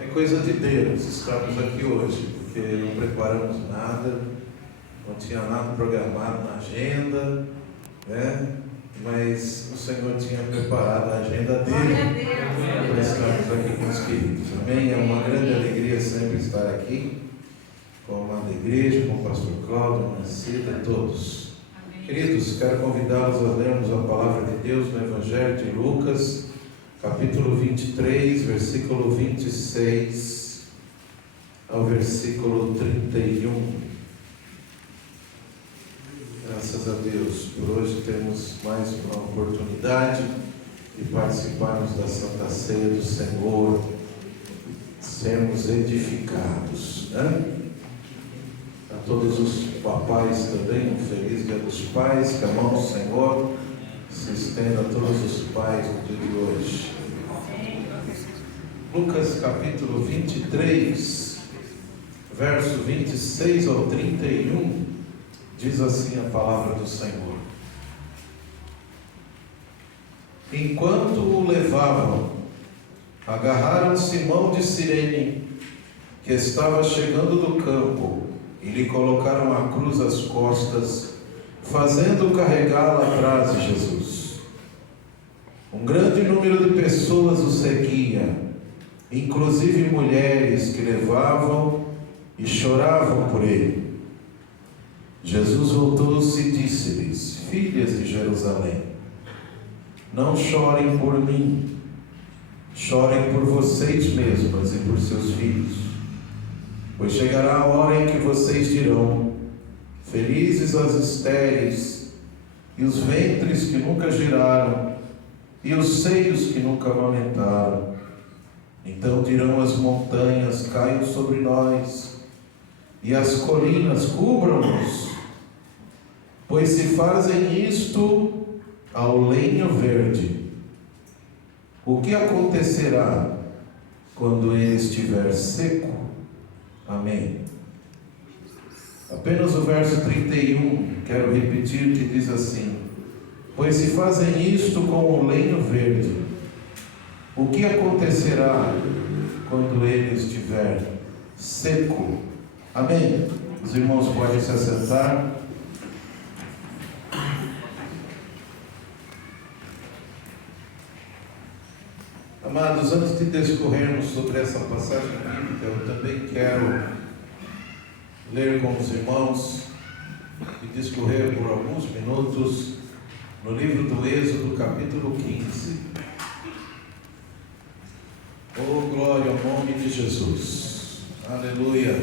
É coisa de Deus estarmos aqui hoje, porque não preparamos nada, não tinha nada programado na agenda, né? Mas o Senhor tinha preparado a agenda dele para estarmos aqui com os queridos. Amém? É uma grande alegria sempre estar aqui com a amada igreja, com o pastor Cláudio, a Marcida, todos. Amém. Queridos, quero convidá-los a lermos a palavra de Deus no Evangelho de Lucas, capítulo 23, versículo 26 ao versículo 31. Graças a Deus, por hoje temos mais uma oportunidade de participarmos da Santa Ceia do Senhor, sermos edificados, né? A todos os papais também, um feliz Dia dos Pais, que a mão do Senhor se estenda a todos os pais no dia de hoje. Lucas capítulo 23, verso 26 ao 31, diz assim a palavra do Senhor: Enquanto o levavam, agarraram Simão de Cirene, que estava chegando do campo, e lhe colocaram a cruz às costas, fazendo-o carregá-la atrás de Jesus. Um grande número de pessoas o seguia, inclusive mulheres que levavam e choravam por ele. Jesus voltou-se e disse-lhes: Filhas de Jerusalém, não chorem por mim, chorem por vocês mesmas e por seus filhos. Pois chegará a hora em que vocês dirão: felizes as estéreis, e os ventres que nunca geraram, e os seios que nunca amamentaram. Então dirão as montanhas: caiam sobre nós, e as colinas: cubram-nos. Pois se fazem isto ao lenho verde, o que acontecerá quando ele estiver seco? Amém. Apenas o verso 31, quero repetir, que diz assim: pois se fazem isto com o lenho verde, o que acontecerá quando ele estiver seco? Amém. Os irmãos podem se assentar. Amados, antes de discorrermos sobre essa passagem bíblica, eu também quero ler com os irmãos e discorrer por alguns minutos no livro do Êxodo, capítulo 15. Oh, glória ao nome de Jesus. Aleluia.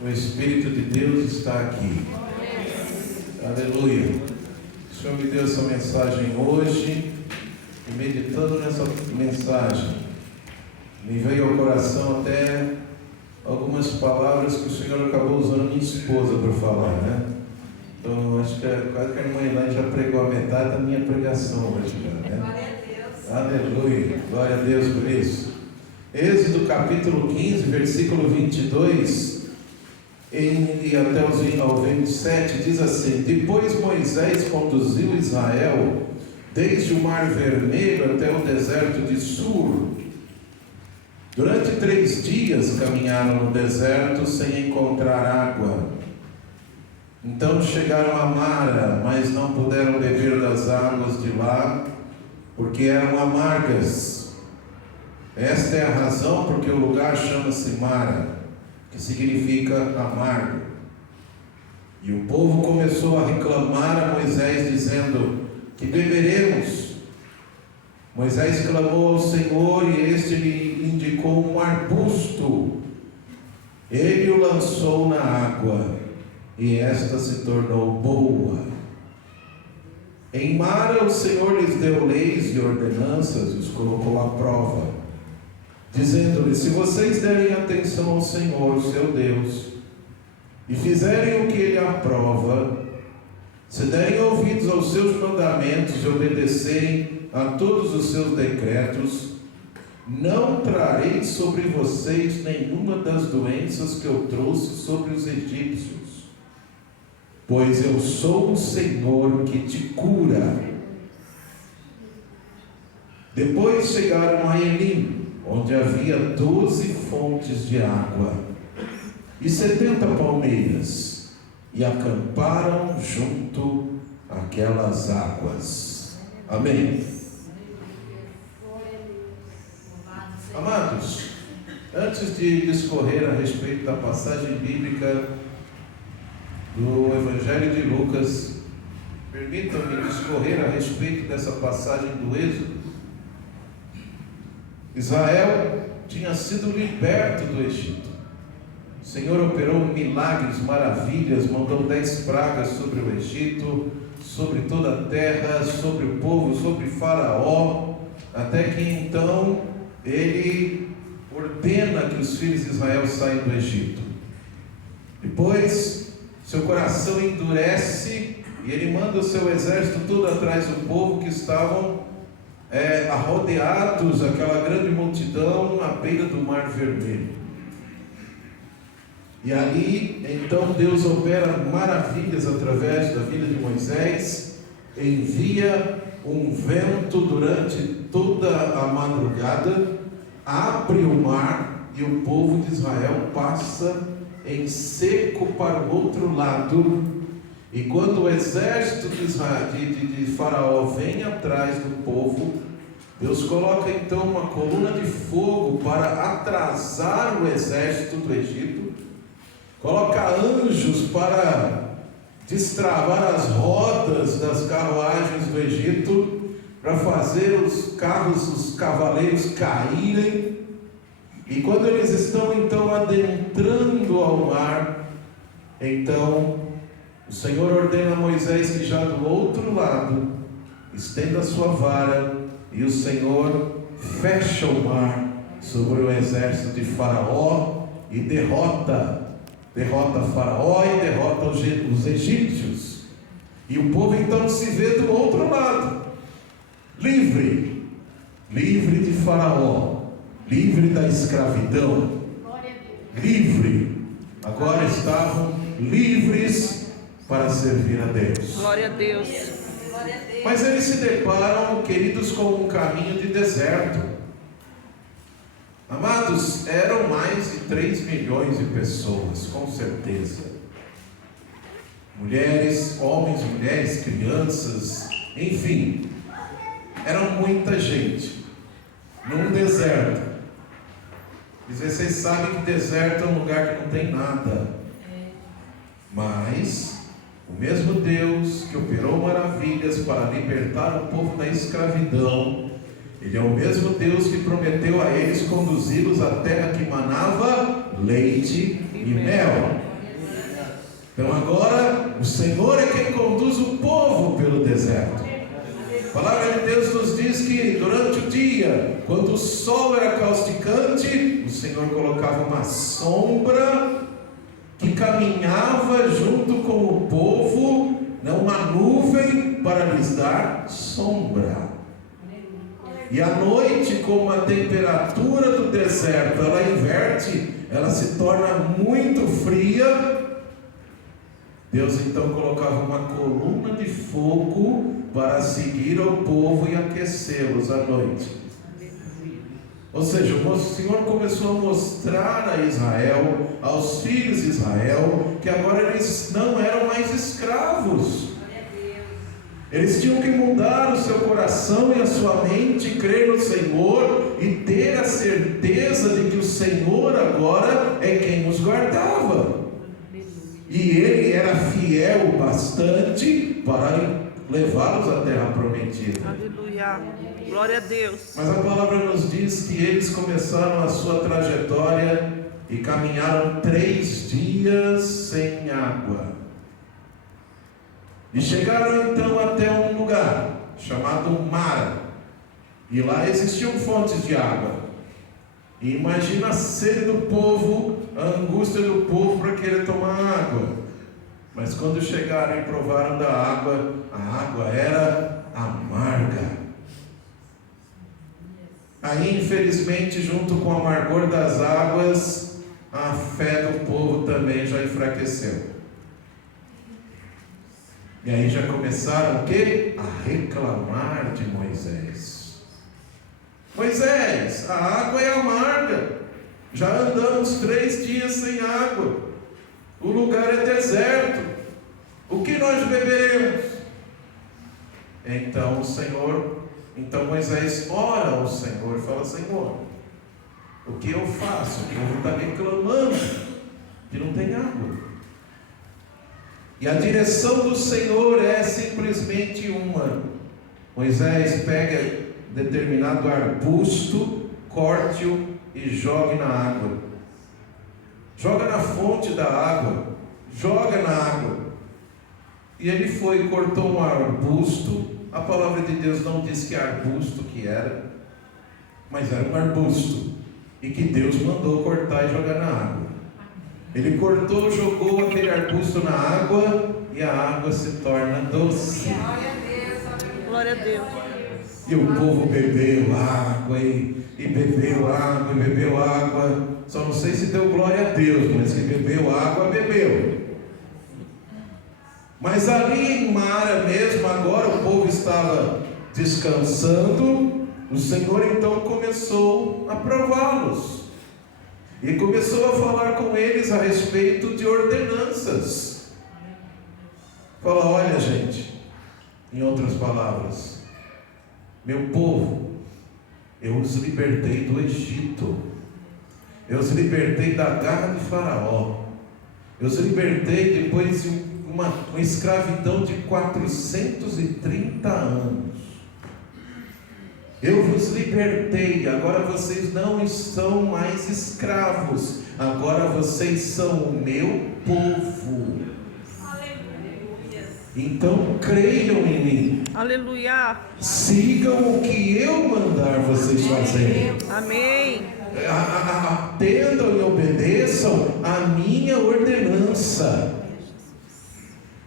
O Espírito de Deus está aqui. Aleluia. O Senhor me deu essa mensagem hoje. E meditando nessa mensagem, me veio ao coração até algumas palavras que o Senhor acabou usando minha esposa para falar, né? Então, acho que quase que a irmã Elaine já pregou a metade da minha pregação hoje, né? Glória a Deus. Aleluia, glória a Deus por isso. Êxodo capítulo 15, versículo 22 e até ao 27, diz assim: Depois Moisés conduziu Israel desde o Mar Vermelho até o deserto de Sur. Durante 3 dias caminharam no deserto sem encontrar água. Então chegaram a Mara, mas não puderam beber das águas de lá, porque eram amargas. Esta é a razão porque o lugar chama-se Mara, que significa amargo. E o povo começou a reclamar a Moisés, dizendo: que beberemos? Moisés clamou ao Senhor e este lhe indicou um arbusto. Ele o lançou na água e esta se tornou boa. Em Mara o Senhor lhes deu leis e ordenanças e os colocou à prova, dizendo-lhes: se vocês derem atenção ao Senhor, seu Deus, e fizerem o que Ele aprova, se derem ouvidos aos seus mandamentos e obedecerem a todos os seus decretos, não trarei sobre vocês nenhuma das doenças que eu trouxe sobre os egípcios, pois eu sou o Senhor que te cura. Depois chegaram a Elim, onde havia 12 fontes de água e 70 palmeiras, e acamparam junto àquelas águas. Amém. Amados, antes de discorrer a respeito da passagem bíblica do Evangelho de Lucas, permitam-me discorrer a respeito dessa passagem do Êxodo. Israel tinha sido liberto do Egito. O Senhor operou milagres, maravilhas, mandou 10 pragas sobre o Egito, sobre toda a terra, sobre o povo, sobre Faraó, até que então ele ordena que os filhos de Israel saiam do Egito. Depois, seu coração endurece e ele manda o seu exército todo atrás do povo que estavam arrodeados, aquela grande multidão à beira do Mar Vermelho. E ali, então, Deus opera maravilhas através da vida de Moisés, envia um vento durante toda a madrugada, abre o mar e o povo de Israel passa em seco para o outro lado. E quando o exército de Faraó vem atrás do povo, Deus coloca então uma coluna de fogo para atrasar o exército do Egito, coloca anjos para destravar as rodas das carruagens do Egito, para fazer os carros, os cavaleiros caírem. E quando eles estão então adentrando ao mar, então o Senhor ordena a Moisés que já do outro lado estenda a sua vara, e o Senhor fecha o mar sobre o exército de Faraó e derrota Faraó e derrota os egípcios. E o povo então se vê do outro lado, livre de Faraó, livre da escravidão, livre. Agora estavam livres para servir a Deus. Glória a Deus. Mas eles se deparam, queridos, com um caminho de deserto. Amados, eram mais de 3 milhões de pessoas, com certeza. Mulheres, homens, mulheres, crianças, enfim, eram muita gente, num deserto. E vocês sabem que deserto é um lugar que não tem nada. Mas o mesmo Deus que operou maravilhas para libertar o povo da escravidão, Ele é o mesmo Deus que prometeu a eles conduzi-los à terra que manava leite e mel. Então agora o Senhor é quem conduz o povo pelo deserto. A palavra de Deus nos diz que durante o dia, quando o sol era causticante, o Senhor colocava uma sombra que caminhava junto com o povo, uma nuvem para lhes dar sombra. E à noite, como a temperatura do deserto ela inverte, ela se torna muito fria, Deus então colocava uma coluna de fogo para seguir o povo e aquecê-los à noite. Ou seja, o Senhor começou a mostrar a Israel, aos filhos de Israel, que agora eles não eram mais escravos. Eles tinham que mudar o seu coração e a sua mente, crer no Senhor e ter a certeza de que o Senhor agora é quem os guardava. E Ele era fiel bastante para levá-los à terra prometida. Aleluia. Glória a Deus. Mas a palavra nos diz que eles começaram a sua trajetória e caminharam 3 dias sem água. E chegaram então até um lugar chamado Mara. E lá existiam fontes de água. E imagina a sede do povo, a angústia do povo para querer tomar água. Mas quando chegaram e provaram da água, a água era amarga. Aí, infelizmente, junto com o amargor das águas, a fé do povo também já enfraqueceu. E aí já começaram o quê? A reclamar de Moisés. Moisés, a água é amarga, já andamos 3 dias sem água, o lugar é deserto, o que nós beberemos? Então Moisés ora ao Senhor e fala: Senhor, o que eu faço? O povo está reclamando que não tem água. E a direção do Senhor é simplesmente uma: Moisés pega determinado arbusto, corte-o e jogue na água. Joga na fonte da água, joga na água. E ele foi e cortou um arbusto. A palavra de Deus não diz que arbusto que era, mas era um arbusto, e que Deus mandou cortar e jogar na água. Ele cortou, jogou aquele arbusto na água, e a água se torna doce. Glória a Deus. E o povo bebeu água, e bebeu água, e bebeu água. Só não sei se deu glória a Deus, mas que bebeu água, bebeu. Mas ali em Mara mesmo, agora o povo estava descansando. O Senhor então começou a prová-los. E começou a falar com eles a respeito de ordenanças. Fala: olha, gente, em outras palavras, meu povo, eu os libertei do Egito, eu os libertei da garra de Faraó, eu os libertei depois de uma escravidão de 430 anos. Eu vos libertei, agora vocês não estão mais escravos, agora vocês são o meu povo. Aleluia. Então creiam em mim. Aleluia. Sigam o que eu mandar vocês fazerem. Amém. Atendam e obedeçam a minha ordenança.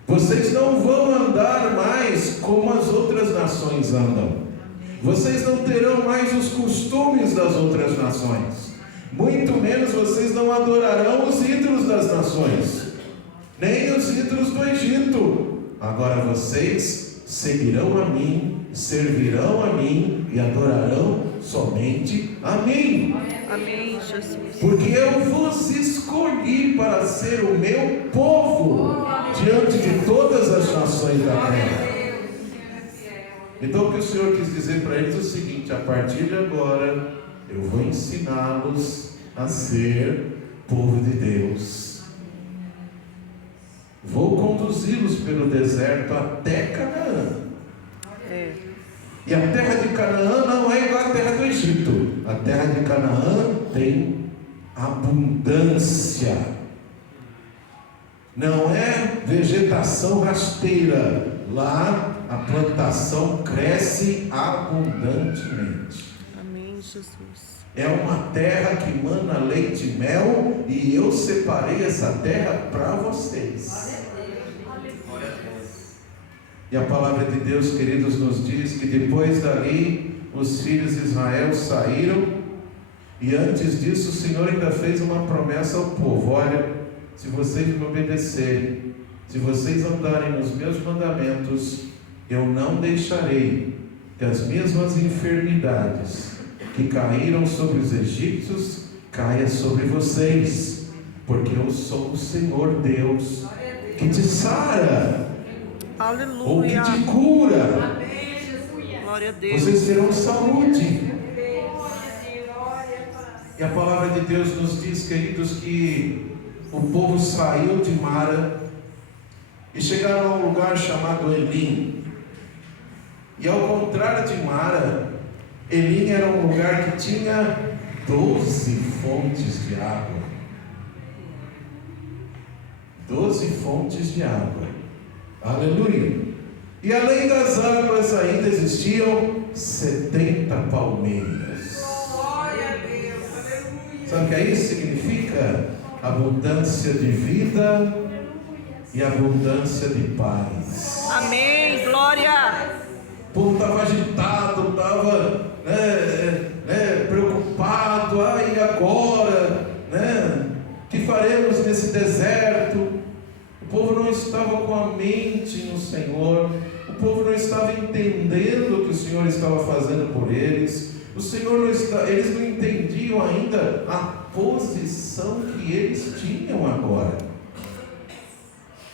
Vocês não vão andar mais como as outras nações andam. Vocês não terão mais os costumes das outras nações. Muito menos vocês não adorarão os ídolos das nações, nem os ídolos do Egito. Agora vocês seguirão a mim, servirão a mim e adorarão somente a mim. Amém, Jesus. Porque eu vos escolhi para ser o meu povo diante de todas as nações da terra. Então o que o Senhor quis dizer para eles é o seguinte: a partir de agora eu vou ensiná-los a ser povo de Deus. Vou conduzi-los pelo deserto até Canaã. E a terra de Canaã não é igual à terra do Egito. A terra de Canaã tem abundância. Não é vegetação rasteira. Lá a plantação cresce abundantemente. Amém, Jesus. É uma terra que mana leite e mel, e eu separei essa terra para vocês. E a palavra de Deus, queridos, nos diz que depois dali os filhos de Israel saíram, e antes disso o Senhor ainda fez uma promessa ao povo: olha, se vocês me obedecerem, se vocês andarem nos meus mandamentos, eu não deixarei que as mesmas enfermidades que caíram sobre os egípcios caia sobre vocês, porque eu sou o Senhor Deus que te sara. Aleluia. Ou que te cura. Glória a Deus. Vocês terão saúde. E a palavra de Deus nos diz, queridos, que o povo saiu de Mara e chegaram a um lugar chamado Elim. E ao contrário de Mara, Elim era um lugar que tinha 12 fontes de água. 12 fontes de água. Aleluia. E além das águas ainda existiam 70 palmeiras. Glória a Deus. Aleluia. Sabe o que isso significa? Abundância de vida e abundância de paz. Amém. Glória. O povo estava agitado, estava preocupado. E agora? O que faremos nesse deserto? O povo não estava com a mente no Senhor. O povo não estava entendendo o que o Senhor estava fazendo por eles. O Senhor não está, eles não entendiam ainda a posição que eles tinham agora.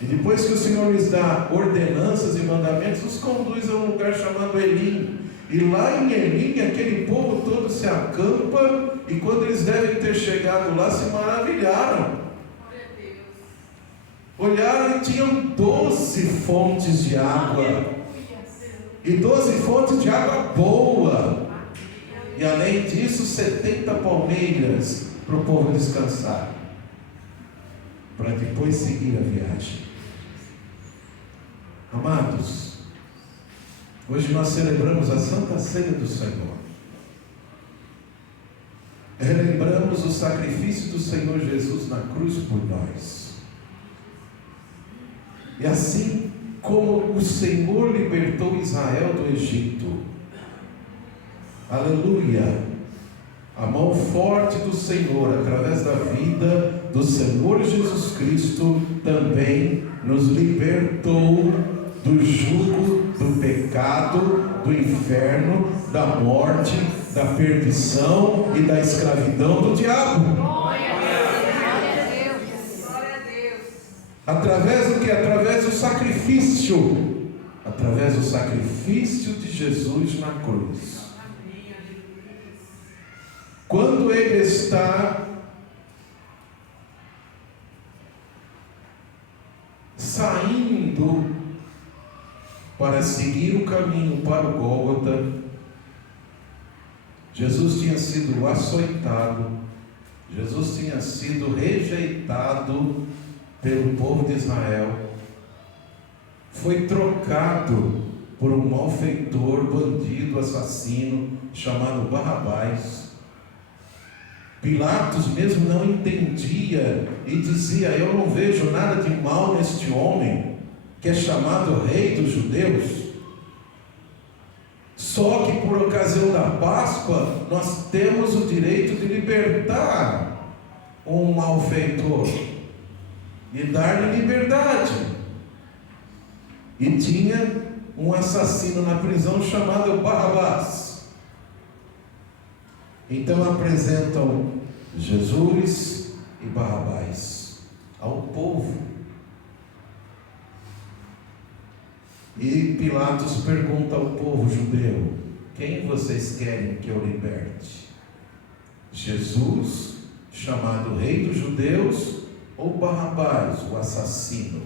E depois que o Senhor lhes dá ordenanças e mandamentos, os conduz a um lugar chamado Elim. E lá em Elim, aquele povo todo se acampa, e quando eles devem ter chegado lá, se maravilharam. Olharam e tinham 12 fontes de água. E 12 fontes de água boa. E além disso, 70 palmeiras para o povo descansar, para depois seguir a viagem. Amados, hoje nós celebramos a Santa Ceia do Senhor. Relembramos o sacrifício do Senhor Jesus na cruz por nós. E assim como o Senhor libertou Israel do Egito, aleluia, a mão forte do Senhor, através da vida do Senhor Jesus Cristo, também nos libertou do jugo do pecado, do inferno, da morte, da perdição e da escravidão do diabo. Glória a Deus. Glória a Deus. Através do que? Através do sacrifício. Através do sacrifício de Jesus na cruz. Quando ele está saindo para seguir o caminho para o Gólgota, Jesus tinha sido açoitado, Jesus tinha sido rejeitado pelo povo de Israel, foi trocado por um malfeitor, bandido, assassino, chamado Barrabás. Pilatos mesmo não entendia e dizia: eu não vejo nada de mal neste homem, que é chamado rei dos judeus. Só que por ocasião da Páscoa, nós temos o direito de libertar um malfeitor e dar-lhe liberdade. E tinha um assassino na prisão chamado Barrabás. Então apresentam Jesus e Barrabás ao povo. E Pilatos pergunta ao povo judeu: quem vocês querem que eu liberte? Jesus, chamado rei dos judeus, ou Barrabás, o assassino?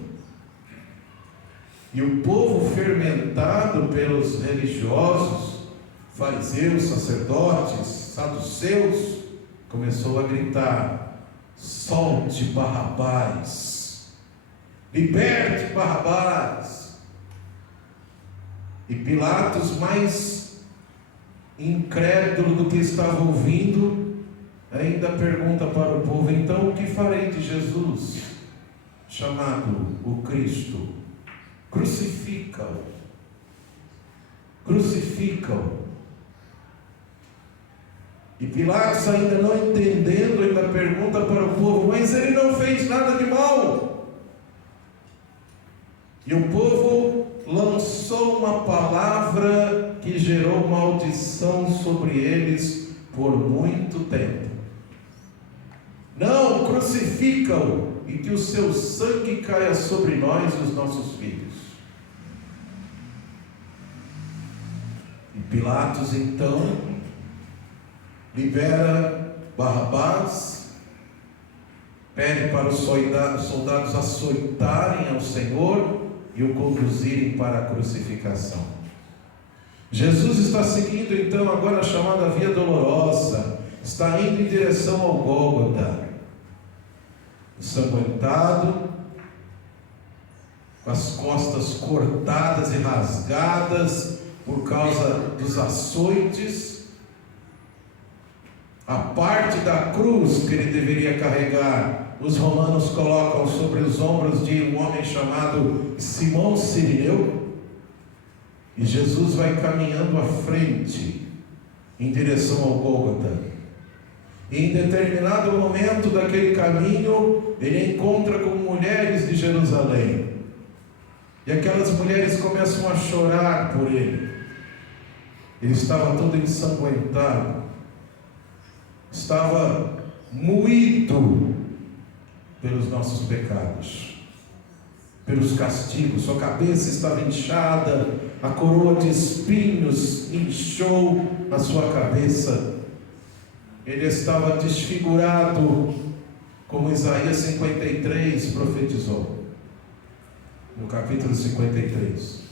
E o povo, fermentado pelos religiosos, fariseus, sacerdotes, saduceus, começou a gritar: solte Barrabás, liberte Barrabás. E Pilatos, mais incrédulo do que estava ouvindo, ainda pergunta para o povo: então o que farei de Jesus, chamado o Cristo? Crucifica-o, crucifica-o. E Pilatos, ainda não entendendo, ainda pergunta para o povo: mas ele não fez nada de mal. E o povo lançou uma palavra que gerou maldição sobre eles por muito tempo: não, crucifica-o, e que o seu sangue caia sobre nós e os nossos filhos. E Pilatos então libera Barrabás, pede para os soldados açoitarem ao Senhor e o conduzirem para a crucificação. Jesus está seguindo então agora a chamada Via Dolorosa, está indo em direção ao Gólgota, ensanguentado, com as costas cortadas e rasgadas por causa dos açoites. A parte da cruz que ele deveria carregar, os romanos colocam sobre os ombros de um homem chamado Simão Cirineu, e Jesus vai caminhando à frente em direção ao Gólgota. E em determinado momento daquele caminho, ele encontra com mulheres de Jerusalém, e aquelas mulheres começam a chorar por ele. Ele estava todo ensanguentado, estava moído pelos nossos pecados, pelos castigos. Sua cabeça estava inchada, a coroa de espinhos inchou a sua cabeça. Ele estava desfigurado, como Isaías 53 profetizou, no capítulo 53.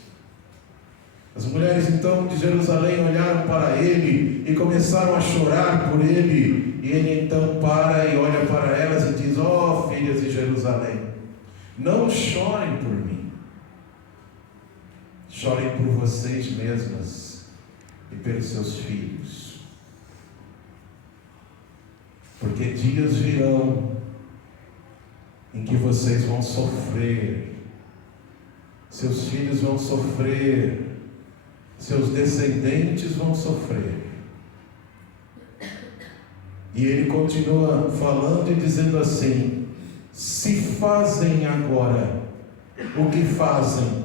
As mulheres então de Jerusalém olharam para ele e começaram a chorar por ele. E ele então para e olha para elas e diz: ó filhas de Jerusalém, não chorem por mim, chorem por vocês mesmas e pelos seus filhos, porque dias virão em que vocês vão sofrer, seus filhos vão sofrer, seus descendentes vão sofrer. E ele continua falando e dizendo assim: se fazem agora o que fazem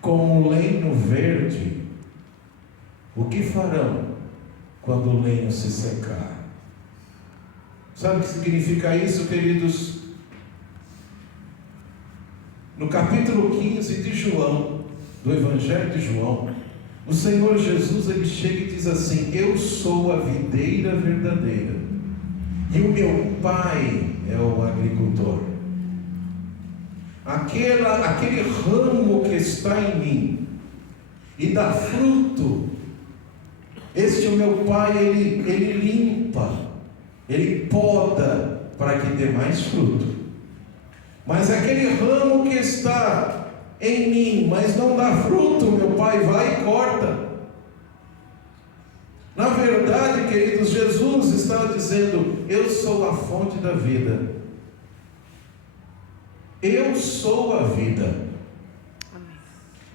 com o lenho verde, o que farão quando o lenho se secar? Sabe o que significa isso, queridos? No capítulo 15 de João, do Evangelho de João, o Senhor Jesus, ele chega e diz assim: eu sou a videira verdadeira, e o meu Pai é o agricultor. Aquele ramo que está em mim e dá fruto, este o meu Pai, ele limpa, ele poda para que dê mais fruto. Mas aquele ramo que está em mim, mas não dá fruto, meu Pai vai e corta. Na verdade, queridos, Jesus está dizendo: eu sou a fonte da vida, eu sou a vida.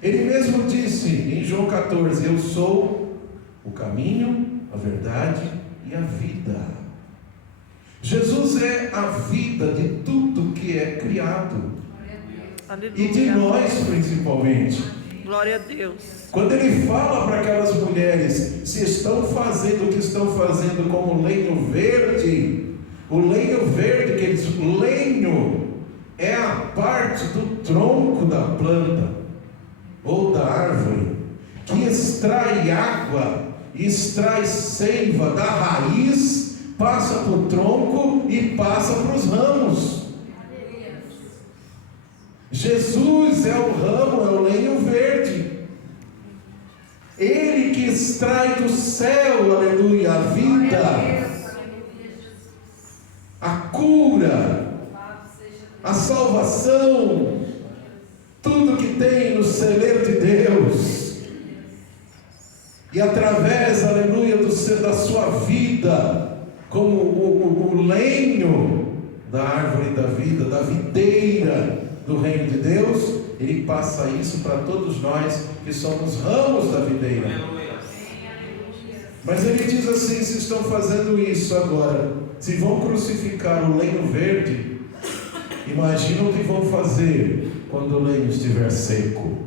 Ele mesmo disse em João 14: eu sou o caminho, a verdade e a vida. Jesus é a vida de tudo que é criado. Aleluia. E de nós principalmente. Glória a Deus. Quando ele fala para aquelas mulheres, se estão fazendo o que estão fazendo com o lenho verde, que eles, o lenho é a parte do tronco da planta ou da árvore que extrai água, extrai seiva da raiz, passa para o tronco e passa para os ramos. Jesus é o ramo, é o lenho verde. Ele que extrai do céu, aleluia, a vida, a cura, a salvação, tudo que tem no celeiro de Deus. E através, aleluia, da sua vida, como o lenho da árvore da vida, da videira do reino de Deus, ele passa isso para todos nós que somos ramos da videira. Mas ele diz assim: se estão fazendo isso agora, se vão crucificar o lenho verde, imagina o que vão fazer quando o lenho estiver seco.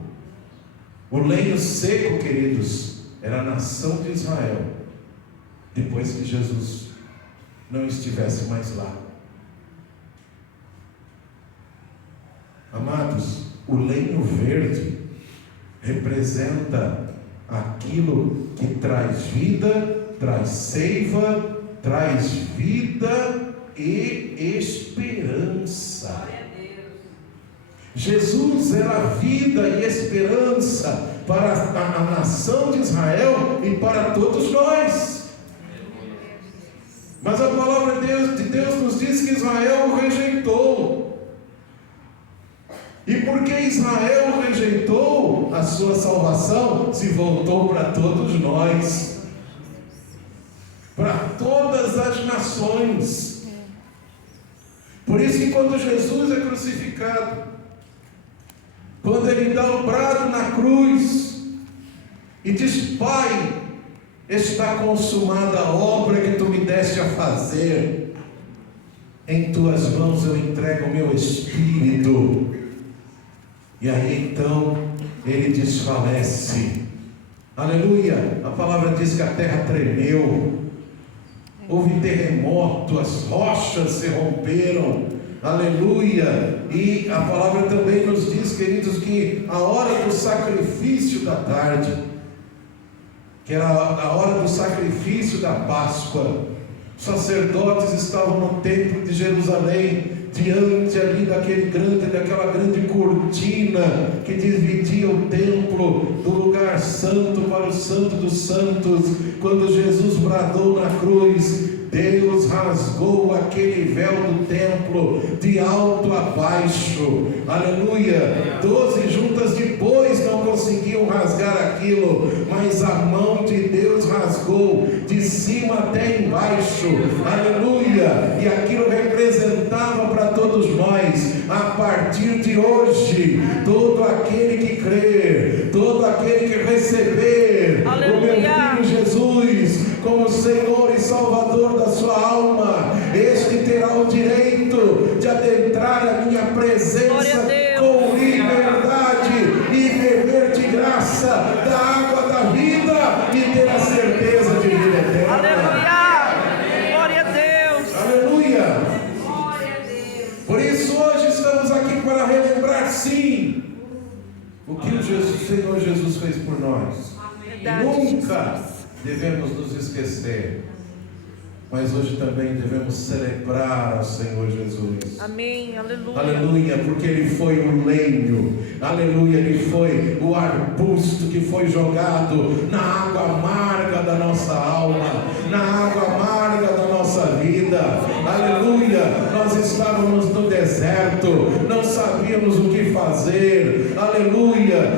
O lenho seco, queridos, era a nação de Israel, depois que Jesus não estivesse mais lá. Amados, o lenho verde representa aquilo que traz vida, traz seiva, traz vida e esperança. Jesus era a vida e esperança para a nação de Israel e para todos nós. Mas a palavra de Deus nos diz que Israel o rejeitou. E porque Israel rejeitou, a sua salvação se voltou para todos nós, para todas as nações. Por isso que quando Jesus é crucificado, quando ele dá o brado na cruz e diz: Pai, está consumada a obra que tu me deste a fazer, em tuas mãos eu entrego o meu espírito. E aí então ele desfalece, Aleluia. A palavra diz que a terra tremeu, houve terremoto, as rochas se romperam. Aleluia. E a palavra também nos diz, queridos, que a hora do sacrifício da tarde, que era a hora do sacrifício da Páscoa, os sacerdotes estavam no templo de Jerusalém, diante ali daquela grande cortina que dividia o templo do lugar santo para o santo dos santos. Quando Jesus bradou na cruz, Deus rasgou aquele véu do templo de alto a baixo. Aleluia. 12 juntas de bois não conseguiam rasgar aquilo, mas a mão de Deus rasgou de cima até embaixo. Aleluia. E aquilo representava para todos nós: a partir de hoje, todo aquele que crer, todo aquele que receber o meu Filho Jesus como Senhor e Salvador da sua alma, este terá o direito de adentrar a minha presença com liberdade e beber de graça da água da vida e ter a certeza de vida eterna. Aleluia! Glória a Deus! Aleluia! Glória a Deus. Por isso hoje estamos aqui para relembrar, sim, o que o Senhor Jesus fez por nós. Verdade, Nunca devemos nos esquecer, mas hoje também devemos celebrar ao Senhor Jesus. Amém, aleluia. Aleluia, porque Ele foi o lenho, aleluia, Ele foi o arbusto que foi jogado na água amarga da nossa alma, na água amarga da nossa vida. Aleluia, nós estávamos no deserto, não sabíamos o que fazer. Aleluia,